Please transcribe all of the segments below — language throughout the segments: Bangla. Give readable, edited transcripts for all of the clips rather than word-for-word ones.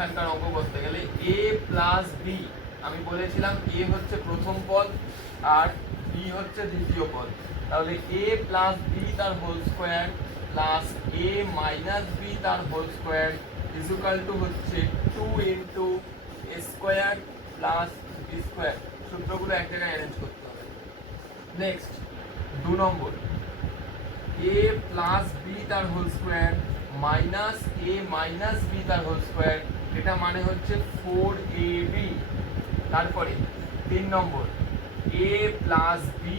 এখানকার অঙ্ক করতে গেলে a প্লাস বি, আমি বলেছিলাম a হচ্ছে প্রথম পদ আর b হচ্ছে দ্বিতীয় পদ, তাহলে a প্লাস বি তার whole square plus a minus b তার হোল স্কোয়ার ইকুয়াল টু হচ্ছে 2 into a square plus b square. সূত্রগুলো এক জায়গায় অ্যারেঞ্জ করতে হবে। নেক্সট 2 নম্বর, a প্লাস বি তার whole square minus a minus b তার হোল স্কোয়ার, এটা মানে হচ্ছে 4ab। তারপরে 3 নম্বর, a প্লাস বি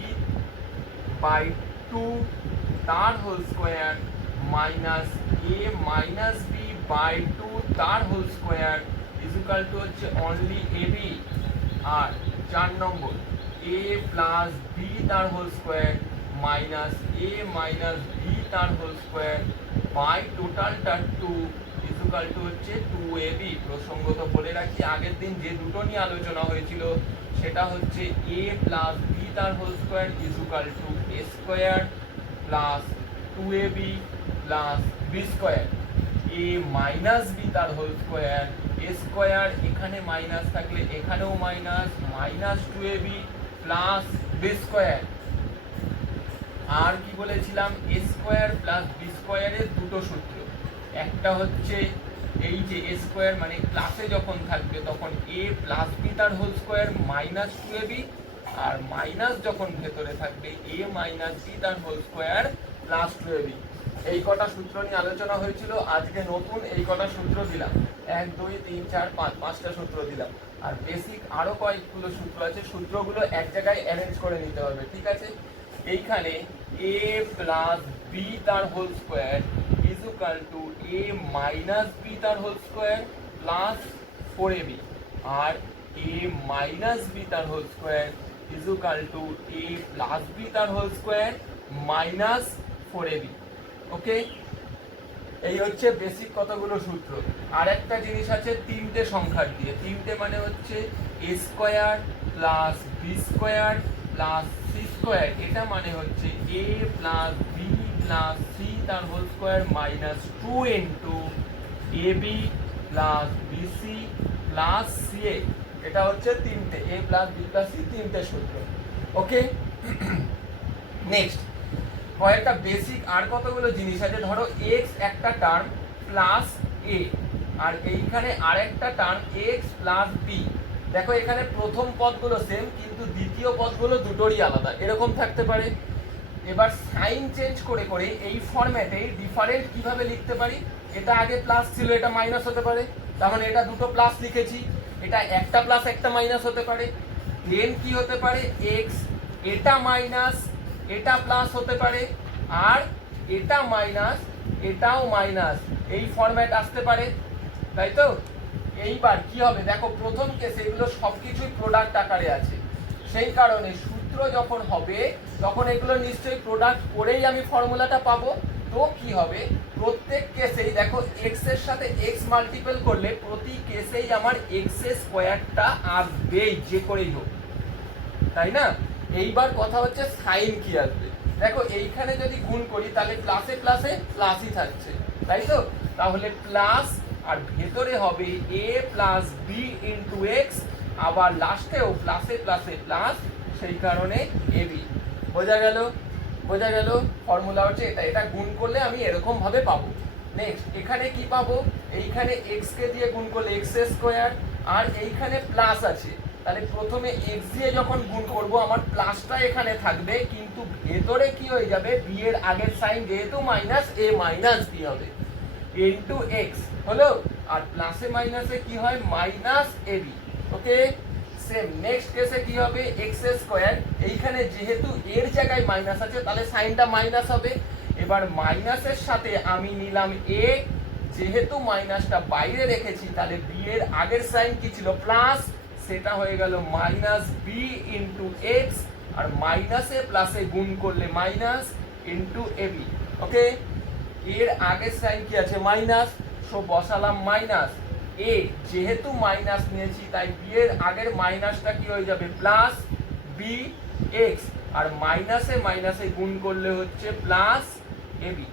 বাই 2 তার whole square minus a minus b by 2 তার হোল স্কোয়ার ইকুয়াল টু হচ্ছে অনলি ab। আর 4 নম্বর, a প্লাস বি তার whole square minus a minus b তার হোল স্কোয়ার বাই টোটালটা 2 ইকুয়াল টু হচ্ছে 2ab। প্রসঙ্গত বলে রাখি, আগের দিন যে দুটো নিয়ে আলোচনা হয়েছিল সেটা হচ্ছে a প্লাস বি তার whole square equal to a square plus 2ab plus b square, a minus b তার হোল স্কোয়ার a স্কোয়ার, এখানে মাইনাস থাকলে এখানেও minus, minus 2ab plus b square. আর কি বলেছিলাম, a স্কোয়ার প্লাস বি স্কোয়ারের দুটো সূত্র, একটা হচ্ছে এই যে a স্কোয়ার মানে প্লাসে যখন থাকবে তখন a প্লাস বি তার হোল স্কোয়ার মাইনাস 2ab, আর মাইনাস যখন ভেতরে থাকবে a মাইনাস বি তার হোল স্কোয়ার প্লাস 2ab। এই কটা সূত্র নিয়ে আলোচনা হয়েছিল, আজকে নতুন এই কটা সূত্র দিলাম, 1 2 3 4 5, 5টা সূত্র দিলাম। আর বেসিক আরো কয়েকগুলো সূত্র আছে, সূত্রগুলো এক জায়গায় অ্যারেঞ্জ করে নিতে হবে, ঠিক আছে? এইখানে a প্লাস বি তার whole square equal to a minus b তার হোল স্কোয়ার প্লাস 4ab, আর a মাইনাস বি তার whole square equal to a plus b তার whole square minus 4ab। Okay, এই হচ্ছে বেসিক কতগুলো সূত্র। আর একটা জিনিস আছে তিনটে সংখ্যার দিয়ে, তিনটে মানে হচ্ছে a square plus b square plus c square, এটা মানে হচ্ছে a plus b plus c তার whole square minus 2 into ab plus bc plus ca. এটা হচ্ছে তিনটে a plus b plus c, তিনটে সূত্র। ওকে, নেক্সট কয়েকটা বেসিক আর কতগুলো জিনিস আছে। ধরো x একটা টার্ম প্লাস a, আর এইখানে আরেকটা টার্ম x প্লাস বি। দেখো এখানে প্রথম পদগুলো সেম কিন্তু দ্বিতীয় পদগুলো দুটোরই আলাদা, এরকম থাকতে পারে। এবার সাইন চেঞ্জ করে করে এই ফরম্যাটে ডিফারেন্ট কিভাবে লিখতে পারি, এটা আগে প্লাস ছিল এটা মাইনাস হতে পারে, তার মানে এটা দুটো প্লাস লিখেছি, এটা একটা প্লাস একটা মাইনাস হতে পারে। দেন কি হতে পারে, x এটা মাইনাস এটা প্লাস হতে পারে, আর এটা মাইনাস এটাও মাইনাস, এই ফরম্যাট আসতে পারে, তাই তো? এইবার কি হবে দেখো, প্রথম কেসে এগুলো সবকিছুই প্রোডাক্ট আকারে আছে, সেই কারণে সূত্র যখন হবে তখন এগুলো নিশ্চয়ই প্রোডাক্ট করেই আমি ফর্মুলাটা পাবো। তো কি হবে, প্রত্যেক কেসেই দেখো এক্স এর সাথে এক্স মাল্টিপল করলে প্রতি কেসেই আমার এক্স এর স্কোয়ারটা আসবেই, যে করেই হোক, তাই না? এইবার কথা হচ্ছে সাইন কি আসবে। দেখো এইখানে যদি গুণ করি তাহলে প্লাসে প্লাসে প্লাসই থাকছে, তাই তো? তাহলে প্লাস আর ভেতরে হবে a plus b into x, আবার লাস্টেও প্লাসে প্লাসে প্লাস, সেই কারণে ab। বোঝা গেল? বোঝা গেল? ফর্মুলা হচ্ছে এটা, এটা গুণ করলে আমি এরকম ভাবে পাবো। নেক্সট এখানে কি পাবো, এইখানে x কে দিয়ে গুণ করলে x স্কোয়ার, আর এইখানে প্লাস আছে, তাহলে প্রথমে x দিয়ে যখন গুণ করব আমার প্লাসটা এখানে থাকবে, কিন্তু ভেতরে কি হয়ে যাবে, b এর আগের সাইন যেহেতু মাইনাস, a মাইনাস b হবে ইনটু x হলো, আর প্লাসে মাইনাসে কি হয়, মাইনাস ab। ওকে, সেম নেক্সট কেসে কি হবে, x স্কয়ার, এইখানে যেহেতু এর জায়গায় মাইনাস আছে তাহলে সাইনটা মাইনাস হবে। এবার মাইনাসের সাথে আমি নিলাম a, যেহেতু মাইনাসটা বাইরে রেখেছি তাহলে b এর আগের সাইন কি ছিল, প্লাস, সেটা হয়ে গেল মাইনাস বি ইন্টু এক্স, আর মাইনাসে প্লাসে গুণ করলে মাইনাস ইন্টু এবি। ওকে, এর আগের সাইন কি আছে, মাইনাস, সো বসালাম মাইনাস। এ যেহেতু মাইনাস নিয়েছি তাই বি এর আগের মাইনাসটা কি হয়ে যাবে, প্লাস বি এক্স, আর মাইনাসে মাইনাসে গুণ করলে হচ্ছে প্লাস এবি।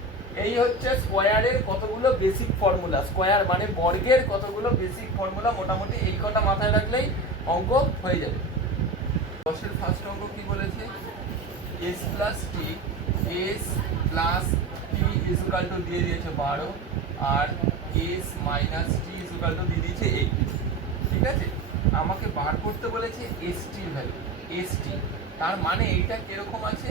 এই হচ্ছে স্কোয়ারের কতগুলো বেসিক ফর্মুলা, স্কোয়ার মানে বর্গের কতগুলো বেসিক ফর্মুলা, মোটামুটি এই কটা মাথায় রাখলেই অঙ্ক হয়ে যাবে। 10 ফার্স্ট অঙ্ক কি বলেছে, s plus T, s plus T is equal to দিয়ে দিয়েছে 12 আর s minus T is equal to দিয়ে দিয়েছে 8। ঠিক আছে, আমাকে বার করতে বলেছে st এর ভ্যালু, st তার মানে এইটা কিরকম আছে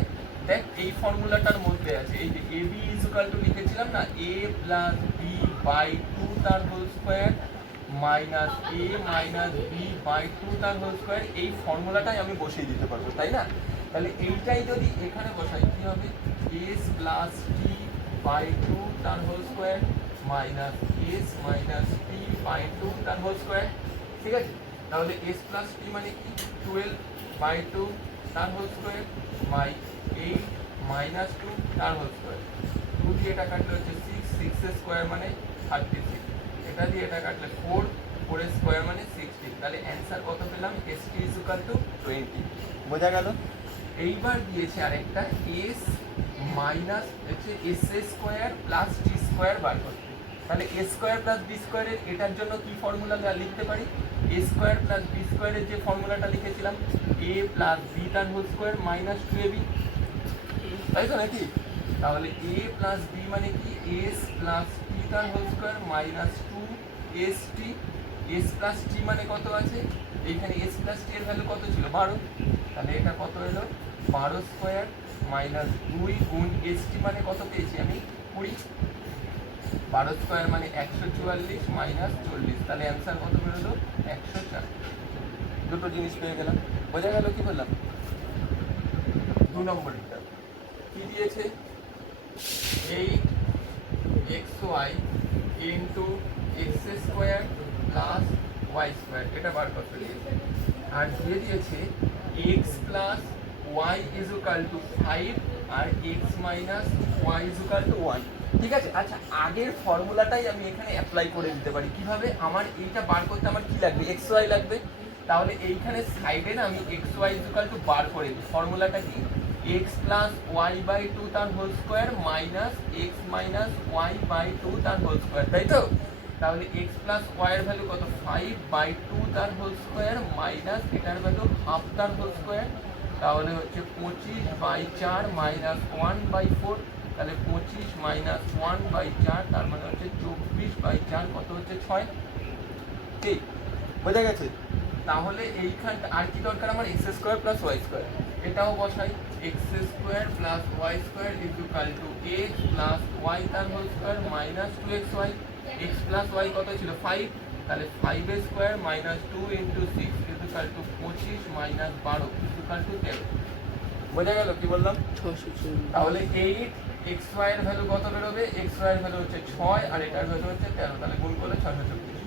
দেখ, এই ফর্মুলাটার মধ্যে আছে এই যে ab ইজ ইকুয়াল টু লিখেছিলাম না a প্লাস b বাই 2 তার whole square minus a minus b by 2 তার হোল স্কয়ার, এই ফর্মুলাটাই আমি বসিয়ে দিতে পারবো, তাই না? তাহলে এইটাই যদি এখানে বসাই কি হবে, s প্লাস t বাই 2 তার whole square minus s minus t by 2 তার হোল স্কয়ার। ঠিক আছে, তাহলে s প্লাস t মানে কি 12 বাই 2 তার হোল স্কয়ার বাই 8 মাইনাস 2 তার হোল স্কয়ার। 2 দিয়ে এটা কাটলে হচ্ছে 6, 6 এর স্কয়ার মানে 36, এটা দিয়ে এটা কাটলে 4, 4 এর স্কয়ার মানে 16। তাহলে অ্যানসার কত পেলাম, st ইজ ইকুয়াল টু 20। বোঝা গেল? এইবার দিয়েছে আরেকটা s মাইনাস হচ্ছে s square plus t square বার করতে। তাহলে a স্কয়ার প্লাস b স্কয়ারের এটার জন্য কি ফর্মুলা লিখতে পারি, a স্কয়ার প্লাস b স্কয়ারের যে ফর্মুলাটা লিখেছিলাম a প্লাস b তার হোল স্কয়ার মাইনাস 2ab, তাই তো নাকি? তাহলে a প্লাস b মানে কি s প্লাস t তার whole square minus 2st, s plus t মানে কত আছে, এইখানে s প্লাস t এর ভ্যালু কত ছিল 12, তাহলে এটা কত হলো 12 স্কয়ার মাইনাস 2 গুণ st মানে কত পেয়েছি আমি 20, 12 স্কয়ার মানে 144 মাইনাস 40, তাহলে অ্যান্সার কত বেরোলো 104। দুটো জিনিস পেয়ে গেলাম। বোঝা গেল কি বললাম? 2 নম্বরটা কি দিয়েছে, 8xy into x square plus y square, এটা বার করতে দিয়েছে। আর দিয়ে দিয়েছে x plus y is equal to 5 আর x minus y is equal to 1। ঠিক আছে, আচ্ছা আগের ফর্মুলাটাই আমি এখানে অ্যাপ্লাই করে দিতে পারি। কিভাবে, আমার এইটা বার করতে আমার কি লাগবে, এক্স ওয়াই লাগবে। তাহলে এইখানে সাইডে না আমি x y is equal to বার করে দিই। ফর্মুলাটা কি, এক্স প্লাস ওয়াই বাই 2 তার whole square minus x minus y by 2 তার হোল স্কোয়ার, তাই তো? তাহলে এক্স প্লাস ওয়াই এর ভ্যালু কত 5 বাই 2 তার হোল স্কোয়ার মাইনাস এটার ভ্যালু হাফ তার হোল স্কোয়ার, তাহলে হচ্ছে 25 বাই 4 মাইনাস 1 বাই 4, তাহলে 25 মাইনাস 1 বাই 4 তার মানে হচ্ছে 24 বাই 4 কত হচ্ছে 6। ঠিক বোঝা গেছে? তাহলে এইখানটা আর কি দরকার আমার, x square plus y square, এটাও বসাই, x square plus y square is equal to x plus y তার whole square minus 2xy, x plus y কত ছিল 5, তাহলে 5 square minus 2 into 6 is equal to 25 minus 12 is equal to 10। বোঝা গেল কি বললাম? তাহলে 8xy এর ভ্যালু কত বেরোবে, xy এর ভ্যালু হচ্ছে 6 আর এটার ভ্যালু হচ্ছে 13, তাহলে গুণ করলে 624।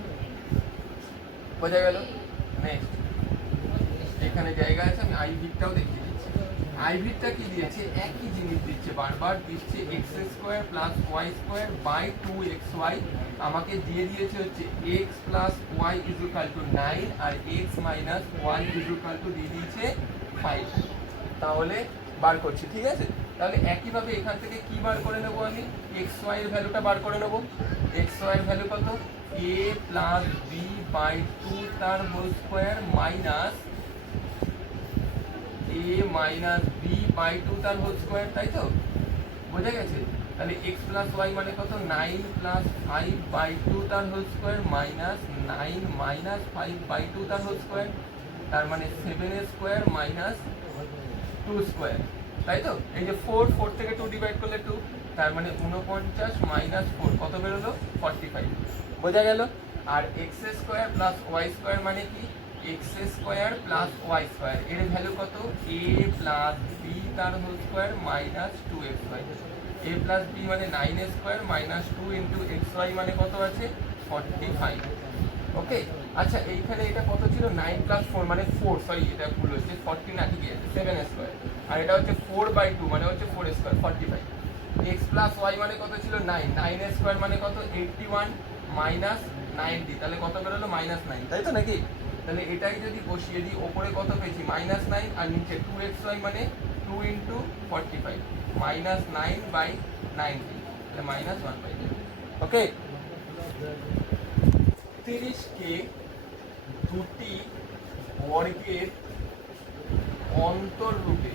বোঝা গেল? নেক্সট এখানে জায়গা আছে, আমি আই ভিটটাও দেখিয়ে দিচ্ছি। আই ভিটটা কি দিয়েছে, একই জিনিস দিচ্ছে, বারবার দিচ্ছে x square plus y square by 2xy, আমাকে দিয়ে দিয়েছে হচ্ছে x plus y is equal to 9 আর x minus y is equal to দিয়ে দিয়েছে 5। তাহলে বার করছি, ঠিক আছে? তাহলে একইভাবে এখান থেকে কি বার করে নেবো আমি, এক্স ওয়াই এর ভ্যালুটা বার করে নেবো। এক্স ওয়াই এর ভ্যালু কত, a প্লাস বি বাই 2 তার whole square minus a minus b by 2 তার হোল স্কোয়ার, তাই তো? বোঝা গেছে? তাহলে x প্লাস ওয়াই মানে কত, 9 প্লাস 5 বাই 2 তার whole square minus 9 minus 5 by 2 তার হোল স্কোয়ার, তার মানে 7 স্কোয়ার মাইনাস 2 স্কোয়ার, তাই তো? এই যে 4 থেকে 2 ডিভাইড করলে 2, তার মানে 49 মাইনাস 4 কত বেরোলো 45। বোঝা গেল? আর x square plus y square মানে কি, x square plus y square, এর ভ্যালু কত, এ প্লাস বি তার whole square minus 2xy, a plus b মানে 9 স্কোয়ার মাইনাস 2 ইন্টু xy মানে কত আছে 45। ওকে, আচ্ছা এইখানে এটা কত ছিল, 9 প্লাস 4 মানে 4, সরি এটা ভুল হচ্ছে, 40 না, ঠিক আছে 7 স্কোয়ার, আর এটা হচ্ছে 4 বাই 2 মানে হচ্ছে 4 স্কোয়ার 45। এক্স প্লাস ওয়াই মানে কত ছিল 9, 9 স্কোয়ার মানে কত 81 মাইনাস 90, তাহলে কত বেরোলো -9, তাই তো নাকি? তাহলে এটাই যদি বসিয়ে দিই, ওপরে কত পেয়েছি -9 আর নিচে 2xy মানে 2 ইন্টু 45 -9 বাই 90, তাহলে -1/2। ওকে, 30কে দুটি বর্গের অন্তররূপে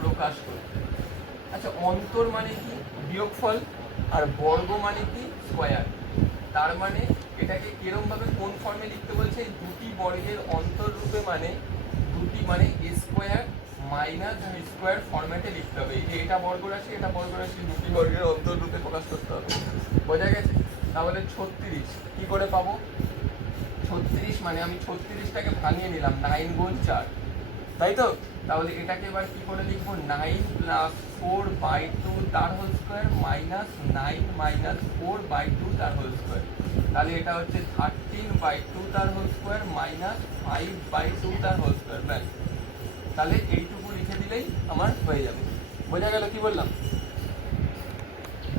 প্রকাশ করি। আচ্ছা, অন্তর মানে কি? বিয়োগফল, আর বর্গ মানে কি? স্কয়ার। তার মানে এটাকে কিরকম ভাবে কোন ফর্মে লিখতে বলছে? দুটি বর্গের অন্তররূপে মানে দুটি মানে a square minus b square ফরম্যাটে লিখতে হবে। এই যে এটা বর্গ রাশি, এটা বর্গ রাশি, দুটি বর্গের অন্তররূপে প্রকাশ করতে হবে। বোঝা গেছে? তাহলে 36 কি করে পাবো? 36 মানে আমি 36টাকে ভাঙিয়ে নিলাম, 9 গুণ 4, তাই তো? তাহলে এটাকে এবার কি করে লিখবো? 9 + 4/2 তার হোল স্কয়ার মাইনাস 9 - 4/2 তার হোল স্কয়ার। তাহলে এটা হচ্ছে 13/2 তার হোল স্কয়ার মাইনাস 5/2 তার হোল স্কয়ার। ব্যাস, তাহলে এইটুকু লিখে দিলেই আমার হয়ে যাবে। বোঝা গেল কি বললাম?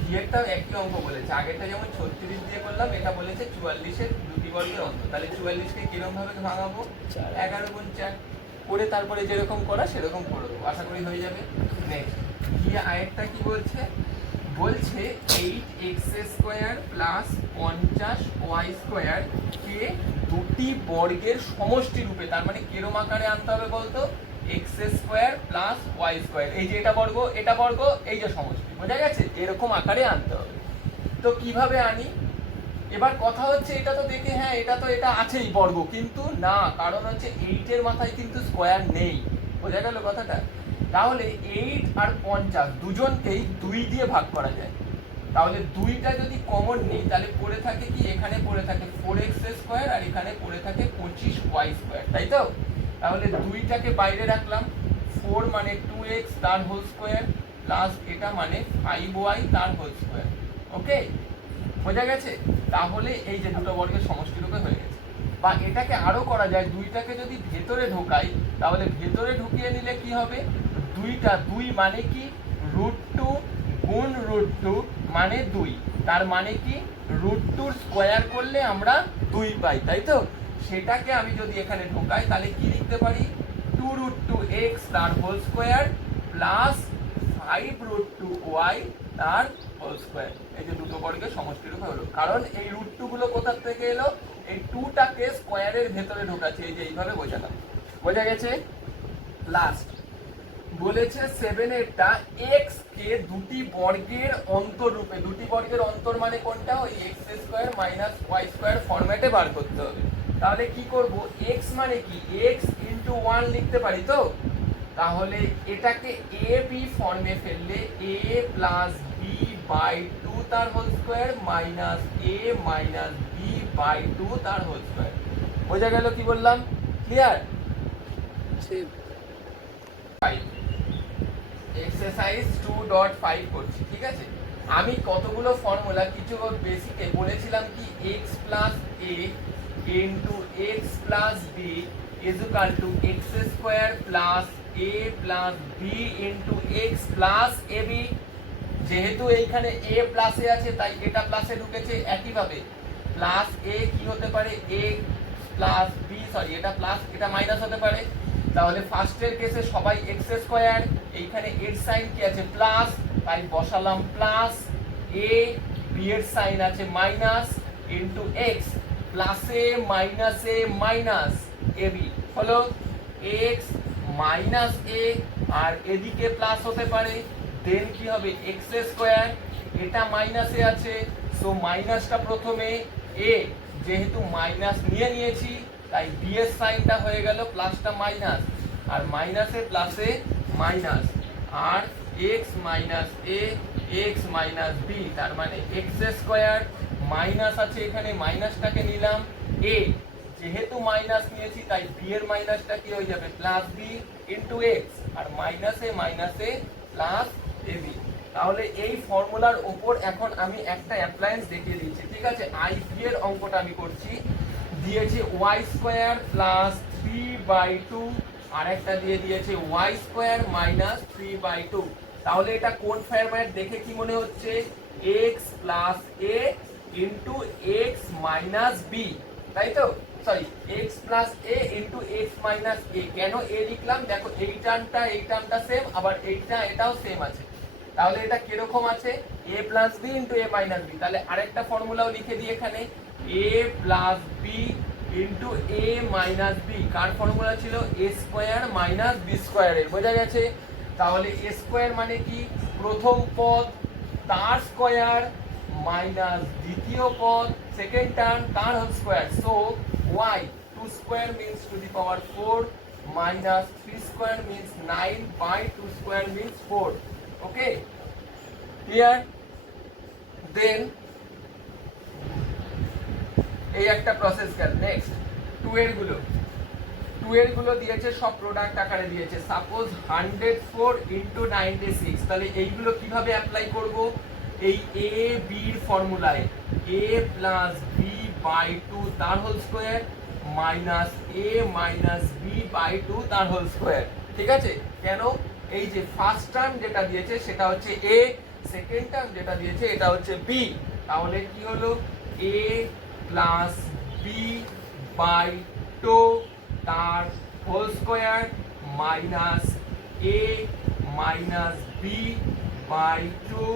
বিয়েরটাও একই অঙ্ক বলেছে, আগেরটা যেমন 36 দিয়ে করলাম, এটা বলেছে 44-এর দুটি বর্গের অন্তর। তাহলে 44কে কিরকম ভাবে ভাঙাবো? 11 গুণ 4 করে তারপরে যেরকম করা সেরকম করে দেবো, আশা করি হয়ে যাবে। নেক্সট গিয়ে আরেকটা কি বলছে? বলছে 8x² প্লাস 50y² কে দুটি বর্গের সমষ্টি রূপে, তার মানে কিরম আকারে আনতে হবে বলতো? x² প্লাস y², এই যে এটা বর্গ, এটা বর্গ, এই যে সমষ্টি, বোঝা গেছে? এরকম আকারে আনতে হবে। তো কিভাবে আনি? এবার কথা হচ্ছে, এটা তো দেখে হ্যাঁ এটা আছেই বর্গ, কিন্তু না, কারণ হচ্ছে 8 এর মাথায় কিন্তু স্কয়ার নেই। বোঝা গেল কথাটা? তাহলে 8 আর 50 দুজনকেই 2 দিয়ে ভাগ করা যায়। তাহলে 2টা যদি কমন নিই তাহলে পড়ে থাকে কি? এখানে পড়ে থাকে 4x² আর এখানে পড়ে থাকে 25y², তাই তো? তাহলে 2টাকে বাইরে রাখলাম, 4 মানে 2x তার হোল স্কয়ার প্লাস এটা মানে 5y তার হোল স্কয়ার। ওকে, বোঝা গেছে? তাহলে এই যে দুটো বর্গের সমষ্টি রূপে হয়ে গেছে। বা এটাকে আরো করা যায়, 2টাকে যদি ভেতরে ঢোকাই তাহলে ভেতরে ঢুকিয়ে নিলে কি হবে? 2 মানে কি? √2 গুণ √2 মানে 2, তার মানে কি? √2 স্কয়ার করলে আমরা 2 পাই, তাই তো? সেটাকে আমি যদি এখানে ঢোকাই তাহলে কি লিখতে পারি? 2√2x তার হোল স্কয়ার প্লাস 5√2y তার হোল স্কয়ার। এই যে দুটো বর্গের সমষ্টি রূপে হলো, কারণ এই √2 গুলো কোথা থেকে এলো? এই 2টাকে স্কয়ারের ভেতরে ঢোকাচ্ছে, এই যে এইভাবে বোঝালাম। বোঝা গেছে? লাস্ট বলেছে 7-এরটা x কে দুটি বর্গের অন্তর রূপে, দুটি বর্গের অন্তর মানে কোনটা? ওই x² - y² ফরম্যাটে বার করতে হবে। তাহলে কি করব? x মানে কি? x * 1 লিখতে পারি তো? তাহলে এটাকে a b ফর্মে ফেললে a + b/2 তার whole square minus a - b/2 তার হোল স্কয়ার। বোঝা গেল কি বললাম? ক্লিয়ার? এক্সারসাইজ 2.5 করছি, ঠিক আছে? আমি কতগুলো ফর্মুলা, কিছু বেসিকে বলেছিলাম কি x + a into x + b is equal to x² plus a plus b into x plus ab। যেহেতু এইখানে a প্লাসে আছে তাই এটা প্লাসে ঢুকেছে, একইভাবে প্লাস a কি হতে পারে? a প্লাস b, সরি এটা প্লাস এটা মাইনাস হতে পারে। তাহলে ফার্স্টের কেসে সবাই x², এইখানে এর সাইন কি আছে? প্লাস, তাই বসালাম প্লাস a, b এর সাইন আছে মাইনাস ইনটু x, প্লাসে মাইনাসে মাইনাস ab হলো x মাইনাস a, আর এদিকে প্লাস হতে পারে, দেন কি হবে? x², এটা মাইনাসে আছে, সো মাইনাসটা প্রথমে a, যেহেতু মাইনাস নিয়েছি তাই b এর সাইনটা হয়ে গেল প্লাসটা মাইনাস, আর মাইনাসে প্লাসে মাইনাস, আর x minus a x minus b, তার মানে x² মাইনাস আছে এখানে, মাইনাসটাকে নিলাম a, যেহেতু মাইনাস নিয়েছি তাই b এর মাইনাসটা কি হয়ে যাবে? প্লাস b ইনটু x, আর মাইনাসে মাইনাসে প্লাস ab। তাহলে এই ফর্মুলার উপর এখন আমি একটা অ্যাপ্লায়েন্স দেখিয়ে দিচ্ছি, ঠিক আছে? i3 এর অঙ্কটা আমি করছি। দিয়েছে y² প্লাস 3/2, আর একটা দিয়ে দিয়েছে y² মাইনাস 3/2। তাহলে এটা কোন ফরম্যাট দেখে কি মনে হচ্ছে? x plus a into x minus b, তাই তো? Sorry, x plus a into x minus a। কেন a লিখলাম? দেখো এই টার্মটা সেম, আবার এইটা এটাও সেম আছে, তাহলে এটা কিরকম আছে a plus b into a minus b. তাহলে আরেকটা ফর্মুলাও লিখে দিই এখানে a plus b into a minus b. কার ফর্মুলা ছিল এ স্কোয়ার মাইনাস বি স্কোয়ারের, বোঝা গেছে? তাহলে এ স্কোয়ার মানে কি প্রথম পদ তার স্কোয়ার মাইনাস দ্বিতীয় পদ সেকেন্ড টার্ম তার whole square. So y 2 square means to the power 4 minus 3 square means 9 by 2 square means 4. Okay, here then এই একটা প্রসেস গেল। নেক্সট 2 এর গুলো দিয়েছে সব প্রোডাক্ট আকারে দিয়েছে। সাপোজ 104 ইনটু 96, তাহলে এইগুলো কিভাবে অ্যাপ্লাই করব? এই a b এর ফর্মুলায় a প্লাস b বাই 2 তার whole square minus a minus b by 2 তার হোল স্কয়ার। ঠিক আছে? কেন? এই যে ফার্স্ট টার্ম যেটা দিয়েছে সেটা হচ্ছে a, সেকেন্ড টার্ম যেটা দিয়েছে এটা হচ্ছে b। তাহলে কি হলো a প্লাস b বাই 2 তার whole square minus a minus b by 2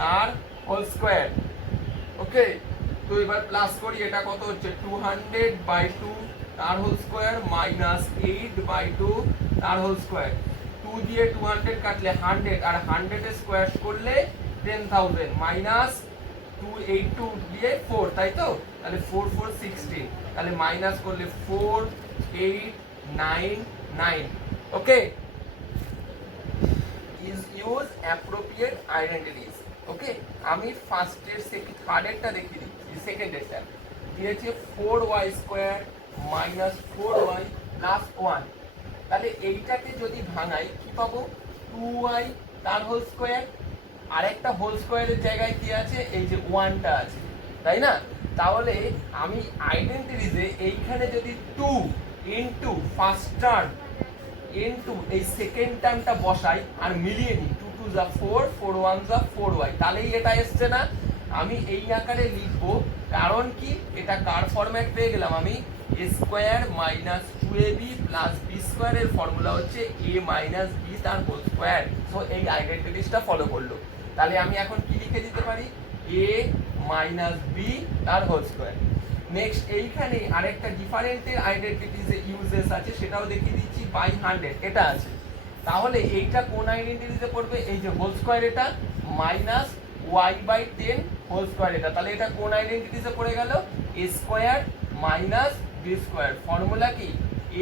তার হোল স্কয়ার। ওকে, তো এবার প্লাস করি, এটা কত হচ্ছে 200 বাই 2 তার হোল স্কয়ার মাইনাস 8 বাই 2 তার হোল স্কয়ার। 2 দিয়ে 200 কাটলে 100 আর 100 এর স্কয়ার করলে 10000 মাইনাস 282 দিয়ে 4, তাই তো? তাহলে 4 4 16, তাহলে মাইনাস করলে 4 8 9 9। ওকে, ইউজ অ্যাপ্রোপ্রিয়েট আইডেন্টিটিস। ওকে, আমি ফার্স্টের থার্ডেরটা দেখিয়ে দিচ্ছি। সেকেন্ডেরটা দিয়েছে 4y square minus 4y plus 1। তাহলে এইটাকে যদি ভাঙাই কি পাবো? 2y তার হোল স্কোয়ার, আর একটা হোল স্কোয়ারের জায়গায় কি আছে? এই যে 1টা আছে, তাই না? তাহলে আমি আইডেন্টিটিসে এইখানে যদি 2 ইনটু ফার্স্ট টার্ম ইনটু এই সেকেন্ড টার্মটা বসাই আর মিলিয়ে নিই, 2 2 যা 4 4 1 যা 4y, তাহলেই এটা এসছে না? আমি এই আকারে লিখবো, কারণ কি এটা কার ফরম্যাট পেয়ে গেলাম আমি? a square minus 2ab plus b square এর ফর্মুলা হচ্ছে a মাইনাস b তার হোল স্কয়ার। সো এই আইডেন্টিটিসটা ফলো করলো। তাহলে আমি এখন কি লিখে দিতে পারি? a মাইনাস b তার হোল স্কয়ার। নেক্সট এইখানে আরেকটা ডিফারেন্টের আইডেন্টিটিসে ইউজেস আছে, সেটাও দেখিয়ে দিচ্ছি। বাই 100 এটা আছে, তাহলে এইটা কোন আইডেন্টিটিসে পড়বে? এই যে হোল স্কয়ার এটা minus y by 10 whole square এটা, তাহলে এটা কোন আইডেন্টিটিসে পড়ে গেল? a square minus b square. Formula কি?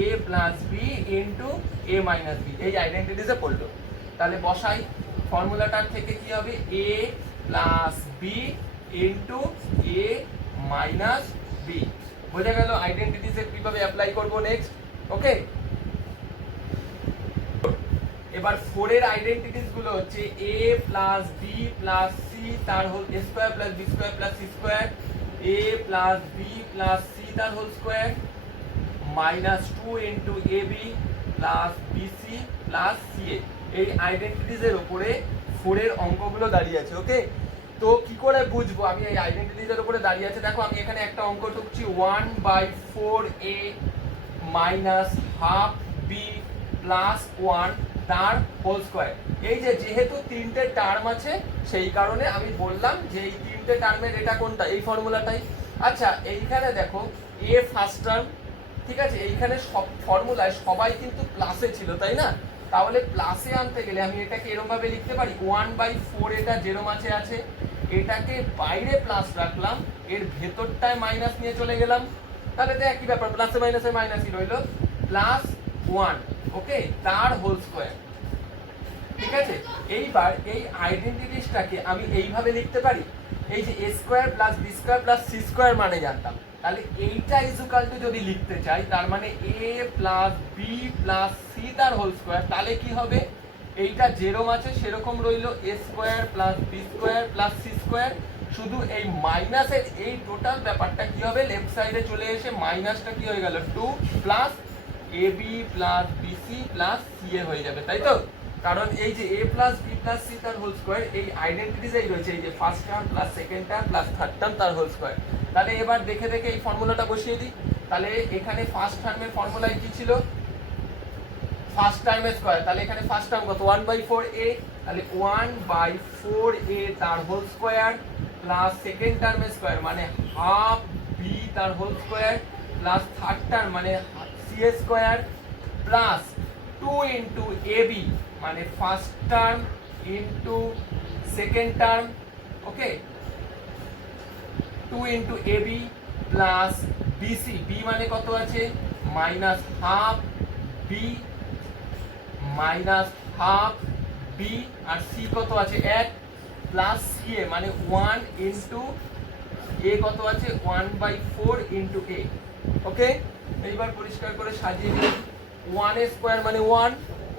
a plus b into a minus b, এই আইডেন্টিটিসে পড়লো। তাহলে বসাই, ফর্মুলাটার থেকে কি হবে? a plus b into a minus b। বোঝা গেল আইডেন্টিটিসে কিভাবে অ্যাপ্লাই করব। নেক্সট, ওকে, এবার 4 এর আইডেন্টিটিস গুলো হচ্ছে a plus b plus c তার whole square plus b square plus c square, a plus b plus c তার whole square minus 2 into ab plus bc plus ca। এই আইডেন্টিটিসের উপরে 4 এর অঙ্কগুলো দাঁড়িয়ে আছে। ওকে, তো কি করে বুঝবো আমি এই আইডেন্টিটিসের উপরে দাঁড়িয়ে আছে? দেখো আমি এখানে একটা অঙ্ক ঢুকছি, 1/4a minus half b plus 1 তার হোল স্কয়ার। এই যে যেহেতু তিনটে টার্ম আছে সেই কারণে আমি বললাম যে এই তিনটে টার্মের এটা কোনটা? এই ফর্মুলাটাই। আচ্ছা, এইখানে দেখো a ফার্স্ট টার্ম, ঠিক আছে? এইখানে সব ফর্মুলায় সবাই কিন্তু প্লাসে ছিল, তাই না? তাহলে প্লাসে আনতে গেলে আমি এটাকে এরকম ভাবে লিখতে পারি, 1/4 এটা যেরকম আছে এটাকে বাইরে প্লাস রাখলাম, এর ভেতরটায় মাইনাস নিয়ে চলে গেলাম, তাহলে তো একই ব্যাপার, প্লাসে মাইনাসে মাইনাসই রইল, প্লাস 1 ওকে তার হোল স্কয়ার। ঠিক আছে, এইবার এই আইডেন্টিটিসটাকে আমি এইভাবে লিখতে পারি, এই যে a square plus b square plus c square মানে জানতাম, তাহলে এইটা ইকুয়াল টু যদি লিখতে চাই তার মানে a plus b plus c তার হোল স্কয়ার, তাহলে কি হবে? এইটা যেরকম আছে সেরকম রইল, a square plus b square plus c square, শুধু এই মাইনাসের এই টোটাল ব্যাপারটা কি হবে? লেফট সাইডে চলে এসে মাইনাসটা কি হয়ে গেল 2 plus ab plus bc plus ca হয়ে যাবে, তাই তো? কারণ এই যে a plus b plus c তার হোল স্কয়ার এই আইডেন্টিটিসই রয়েছে, এই যে first term plus second term plus third term তার হোল স্কয়ার। তাহলে এবার দেখে দেখে এই ফর্মুলাটা বসিয়ে দিই। তাহলে এখানে ফার্স্ট টার্মের ফর্মুলা কি ছিল? ফার্স্ট টার্মের স্কয়ার, তাহলে এখানে ফার্স্ট টার্ম কত? 1/4a, তাহলে 1/4a তার হোল স্কোয়ার প্লাস সেকেন্ড টার্মের স্কোয়ার মানে হাফ বি তার whole square plus third term মানে c a square plus 2 into a b মানে first term into second term, okay, 2 into a b plus b c, b মানে কত আছে minus half b minus half b আর সি কত আছে 1 প্লাস সি এ মানে 1 ইন্টু এ কত আছে 1/4 ইন্টু এ, ওকে। এইবার পরিষ্কার করে সাজিয়ে দিই, 1 এ স্কোয়ার মানে 1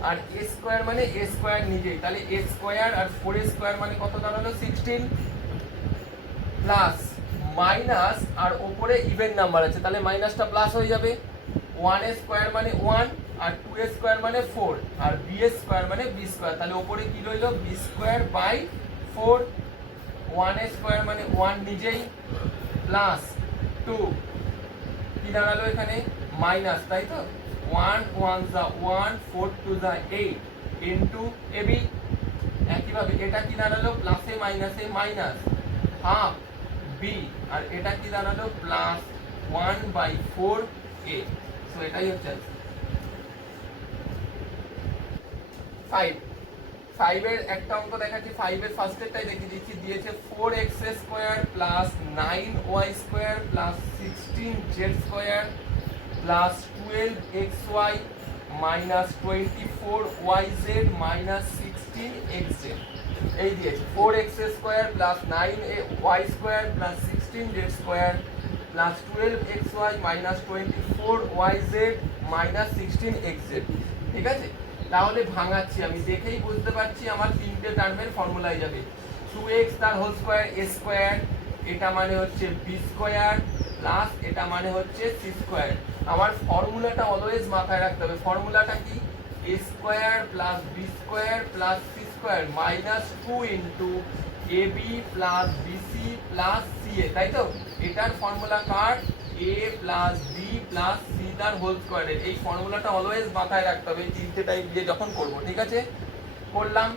আর এ স্কোয়ার মানে এ স্কোয়ার নিজেই, তাহলে এ স্কোয়ার আর 4 এ স্কোয়ার মানে কত দাঁড়ালো 16 প্লাস মাইনাস আর ওপরে ইভেন নাম্বার আছে তাহলে মাইনাসটা প্লাস হয়ে যাবে, 1 এ স্কোয়ার মানে 1 আর 2 এ স্কোয়ার মানে 4 আর বি এ স্কোয়ার মানে বি স্কোয়ার, তাহলে ওপরে কি রইলো বি স্কোয়ার বাই 4, 1 এ স্কোয়ার মানে 1 নিজেই প্লাস 2 কি দাঁড়ালো এখানে মাইনাস, তাই তো 1 1 যা 1 4 2 যা 8 ইনটু এবি, একইভাবে এটা কি দাঁড়ালো প্লাসে মাইনাসে মাইনাস হাফ বি আর এটা কি দাঁড়ালো প্লাস 1/4 এ, সো এটাই হচ্ছে 5 5 এর একটা অঙ্ক দেখাচ্ছি, 5 এর ফার্স্টেরটাই দেখিয়ে দিচ্ছি, দিয়েছে 4x square plus 9y square plus 16z square plus 12xy minus 24yz minus 16xz, এই দিয়েছে 4x square plus 9y square plus 16z square plus 12xy minus 24yz minus 16xz, ঠিক আছে। তাহলে ভাঙাচ্ছি, আমি দেখেই বুঝতে পারছি আমার তিনটে টার্মের ফর্মুলায় যাবে, 2x তার হোল স্কয়ার a স্কয়ার, এটা মানে হচ্ছে b স্কয়ার প্লাস এটা মানে হচ্ছে c স্কয়ার। আমার ফর্মুলাটা অলওয়েজ মাথায় রাখতে হবে, ফর্মুলাটা কি a square plus b square plus c square minus 2 into ab plus bc plus ca, তাই তো। এটার formula car a plus b plus c তার হোল স্কয়ারের, এই ফর্মুলাটা অলওয়েজ মাথায় রাখতে হবে এই তিনটে টাইপ দিয়ে যখন করব, ঠিক আছে। করলাম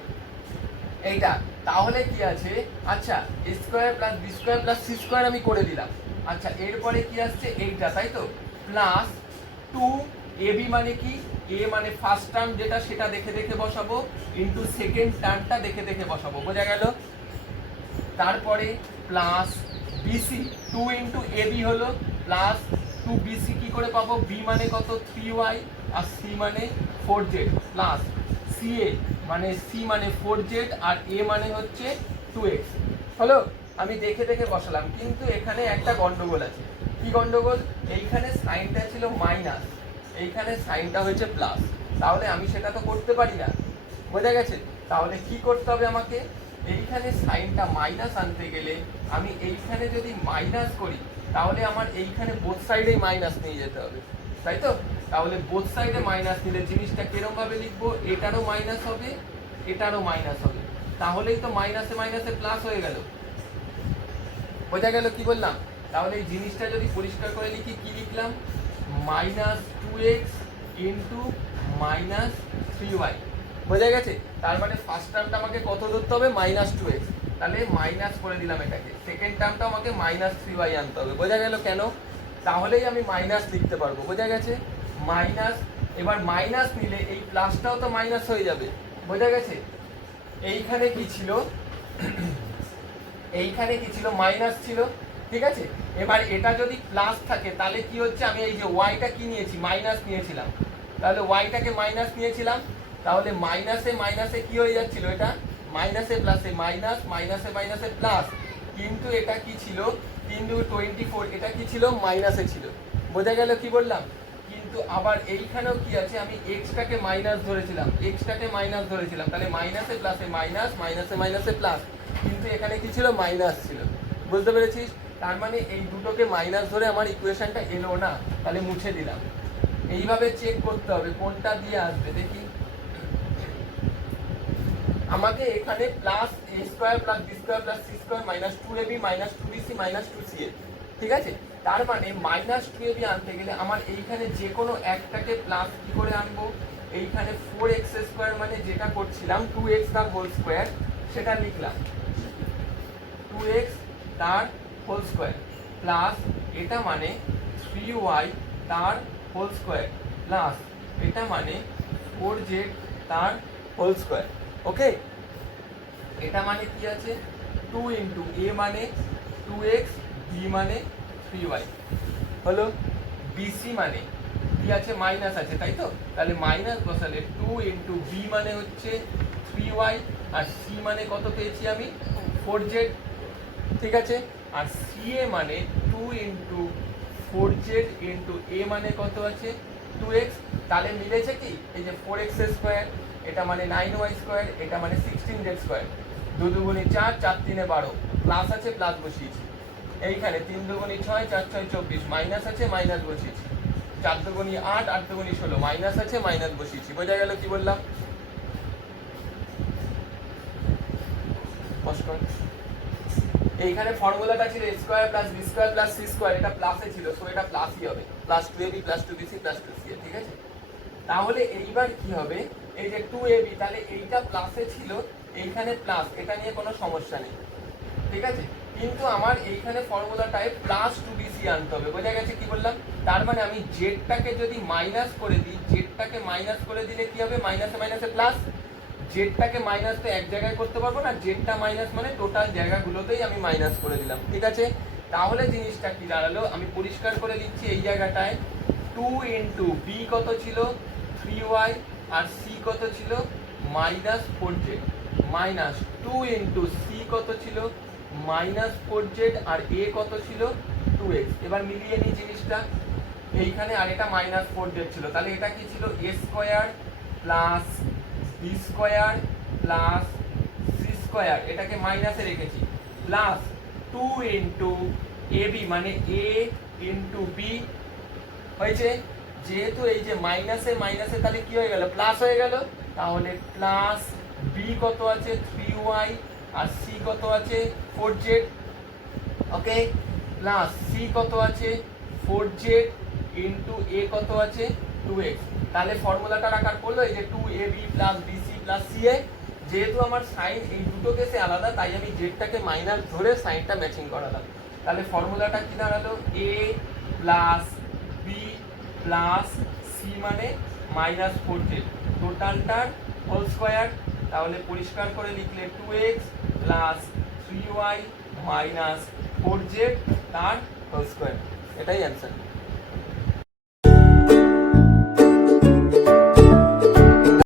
এইটা, তাহলে কি আছে আচ্ছা a square plus b square plus c square আমি করে দিলাম, আচ্ছা এরপরে কি আসছে এইটা, তাই তো, প্লাস 2 ab মানে কি a মানে ফার্স্ট টার্ম যেটা সেটা দেখে দেখে বসাবো ইনটু সেকেন্ড টার্মটা দেখে দেখে বসাবো, বোঝা গেল। তারপরে প্লাস bc 2 ইনটু ab হলো প্লাস 2bc কি করে পাবো, b মানে কত 3y আর c মানে 4z প্লাস ca মানে c মানে 4z আর a মানে হচ্ছে 2x, হলো। আমি দেখে দেখে বসালাম, কিন্তু এখানে একটা গন্ডগোল আছে, কি গন্ডগোল, এইখানে সাইনটা ছিল মাইনাস, এইখানে সাইনটা হয়েছে প্লাস, তাহলে আমি সেটা তো করতে পারি না, বোঝা গেছে। তাহলে কি করতে হবে আমাকে, এইখানে সাইনটা মাইনাস আনতে গেলে আমি এইখানে যদি মাইনাস করি তাহলে আমার এইখানে বোথ সাইডেই মাইনাস নিয়ে যেতে হবে, তাই তো। তাহলে বোথ সাইডে মাইনাস নিলে জিনিসটা কিরকম ভাবে লিখবো, এটারও মাইনাস হবে এটারও মাইনাস হবে, তাহলেই তো মাইনাসে মাইনাসে প্লাস হয়ে গেল, বোঝা গেল কি বললাম। তাহলে এই জিনিসটা যদি পরিষ্কার করে লিখি, কি লিখলাম minus 2x into minus 3y, বোঝা গেছে। তার মানে ফার্স্ট টার্মটা আমাকে কত ধরতে হবে মাইনাস 2x, তাহলে মাইনাস করে দিলাম এটাকে, সেকেন্ড টার্মটা আমাকে মাইনাস 3y আনতে হবে, বোঝা গেল কেন, তাহলেই আমি মাইনাস লিখতে পারবো, বোঝা গেছে। মাইনাস, এবার মাইনাস নিলে এই প্লাসটাও তো মাইনাস হয়ে যাবে, বোঝা গেছে। এইখানে কি ছিল এইখানে কি ছিল মাইনাস ছিল, ঠিক আছে। এবার এটা যদি প্লাস থাকে তাহলে কি হচ্ছে, আমি এই যে ওয়াইটা কি নিয়েছি মাইনাস নিয়েছিলাম, তাহলে ওয়াইটাকে মাইনাস নিয়েছিলাম, তাহলে মাইনাসে মাইনাসে কি হয়ে যাচ্ছিল, এটা মাইনাসে প্লাসে মাইনাস মাইনাসে মাইনাসে প্লাস, কিন্তু এটা কি ছিল কিন্তু 24, এটা কি ছিল মাইনাসে ছিল, বোঝা গেল কি বললাম। কিন্তু আবার এইখানেও কি আছে, আমি এক্সটাকে মাইনাস ধরেছিলাম তাহলে মাইনাসে প্লাসে মাইনাস মাইনাসে মাইনাসে প্লাস, কিন্তু এখানে কি ছিল মাইনাস ছিল, বুঝতে পেরেছিস। তার মানে এই দুটোকে মাইনাস ধরে আমার ইকুয়েশনটা এলো না, তাহলে মুছে দিলাম। এইভাবে চেক করতে হবে কোনটা দিয়ে আসবে, দেখি আমাকে এখানে plus a square plus b square plus c square minus 2ab minus 2bc minus 2ca, ঠিক আছে। তার মানে মাইনাস 2ab আনতে গেলে আমার এইখানে যে কোনো একটাকে প্লাস কি করে আনবো, এইখানে 4x স্কোয়ার মানে যেটা করছিলাম 2x তার হোল স্কোয়ার সেটা লিখলাম, 2x তার হোল স্কোয়ার প্লাস এটা মানে 3y তার হোল স্কোয়ার প্লাস এটা মানে 4z তার হোল স্কোয়ার। ওকে, এটা মানে কি আছে 2 ইন্টু a মানে 2x, b মানে 3y হলো, bc মানে কি আছে মাইনাস আছে তাই তো, তাহলে মাইনাস বসালে 2 ইন্টু b মানে হচ্ছে 3y আর c মানে কত পেয়েছি আমি 4z, ঠিক আছে। আর ca মানে 2 ইন্টু 4z ইন্টু a মানে কত আছে 2x, তাহলে মিলেছে কি এই যে 4x স্কোয়ার, এটা মানে 9y স্কোয়ার, এটা মানে 16z স্কোয়ার, 2 দুগুণে 4, 4 তিনে 12, প্লাস আছে প্লাস বসিয়েছি, এইখানে 3 দুগুণে 6, 4 6 24, মাইনাস আছে মাইনাস বসিয়েছি, 4 দুগুণে 8, 8 দুগুণে 16, মাইনাস আছে মাইনাস বসিয়েছি। বোঝা গেল কি বললাম? এইখানে ফর্মুলাটা ছিল a square plus b square plus c square, এটা প্লাসে ছিল, সো এটা প্লাসই হবে, plus 2ab plus 2bc plus 2ca, ঠিক আছে। তাহলে এইবার কি হবে, এই যে 2ab তাহলে এইটা প্লাসে ছিল, এইখানে প্লাস, এটা নিয়ে কোনো সমস্যা নেই, ঠিক আছে। কিন্তু আমার এইখানে ফর্মুলাটায় প্লাস 2bc আনতে হবে। বোঝা গেছে কি বললাম? তার মানে আমি জেডটাকে যদি মাইনাস করে দিই, জেডটাকে মাইনাস করে দিলে কি হবে, মাইনাসে মাইনাসে প্লাস, জেডটাকে মাইনাস তো এক জায়গায় করতে পারবো না, জেডটা মাইনাস মানে টোটাল জায়গাগুলোতেই আমি মাইনাস করে দিলাম, ঠিক আছে। তাহলে জিনিসটা কি দাঁড়ালো, আমি পরিষ্কার করে দিচ্ছি এই জায়গাটায় 2 ইন্টু বি কত ছিল 3y আর সি কত ছিল minus 4z, minus 2 into C কত ছিল মাইনাস 4z আর এ কত ছিল 2x। এবার মিলিয়ে নিই জিনিসটা, এইখানে আর এটা মাইনাস 4z ছিল, তাহলে এটা কি ছিল a square plus b square plus c square, এটাকে মাইনাসে রেখেছি, প্লাস 2 ইন্টু ab মানে a ইন্টু বি হয়েছে। যেহেতু এই যে মাইনাসে মাইনাসে তাহলে কি হয়ে গেল, প্লাস হয়ে গেল, তাহলে প্লাস বি কত আছে 3y আর সি কত আছে 4z, ওকে, প্লাস সি কত আছে 4z ইন্টু এ কত আছে 2x। তাহলে ফর্মুলাটা রাখার পড়লো এই যে 2ab plus bc plus ca, যেহেতু আমার সাইন এই দুটো কেসে আলাদা তাই আমি জেডটাকে মাইনাস ধরে সাইনটা ম্যাচিং করালাম। তাহলে ফর্মুলাটা কি দাঁড়ালো, a plus b plus c মানে মাইনাস 4z, টোটালটার হোল স্কোয়ার, তাহলে পরিষ্কার করে লিখলে 2x plus 3y minus 4z তার হোল স্কোয়ার, এটাই অ্যান্সার।